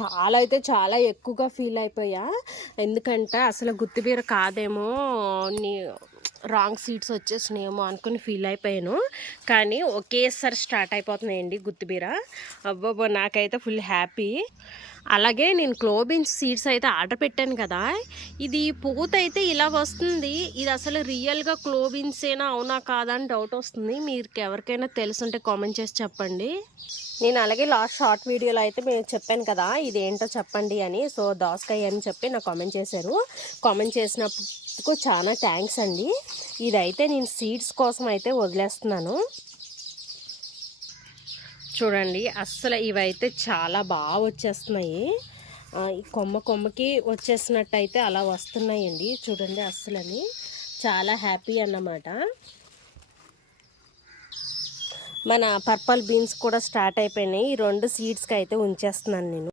చాలా అయితే చాలా ఎక్కువగా ఫీల్ అయిపోయా. ఎందుకంటే అసలు గుత్తిబీర కాదేమో, నీ రాంగ్ సీడ్స్ వచ్చేసినాయేమో అనుకుని ఫీల్ అయిపోయాను. కానీ ఒకేసారి స్టార్ట్ అయిపోతున్నాయండి గుత్తిబీర. అబ్బబ్బో నాకైతే ఫుల్ హ్యాపీ. అలాగే నేను క్లోబీన్స్ సీడ్స్ అయితే ఆర్డర్ పెట్టాను కదా, ఇది పూత అయితే ఇలా వస్తుంది. ఇది అసలు రియల్గా క్లోబీన్సేనా అవునా కాదా అని డౌట్ వస్తుంది. మీకు ఎవరికైనా తెలుసుంటే కామెంట్ చేసి చెప్పండి. నేను అలాగే లాస్ట్ షార్ట్ వీడియోలో అయితే మేము చెప్పాను కదా ఇదేంటో చెప్పండి అని. సో దోసకాయ అని చెప్పి నాకు కామెంట్ చేశారు. కామెంట్ చేసినందుకు చాలా థ్యాంక్స్ అండి. ఇదైతే నేను సీడ్స్ కోసం అయితే వదిలేస్తున్నాను. చూడండి అస్సలు ఇవైతే చాలా బాగా వచ్చేస్తున్నాయి. ఈ కొమ్మకి వచ్చేసినట్టు అయితే అలా వస్తున్నాయండి. చూడండి అస్సలని చాలా హ్యాపీ అన్నమాట. మన పర్పల్ బీన్స్ కూడా స్టార్ట్ అయిపోయినాయి. ఈ 2 సీడ్స్కి అయితే ఉంచేస్తున్నాను నేను.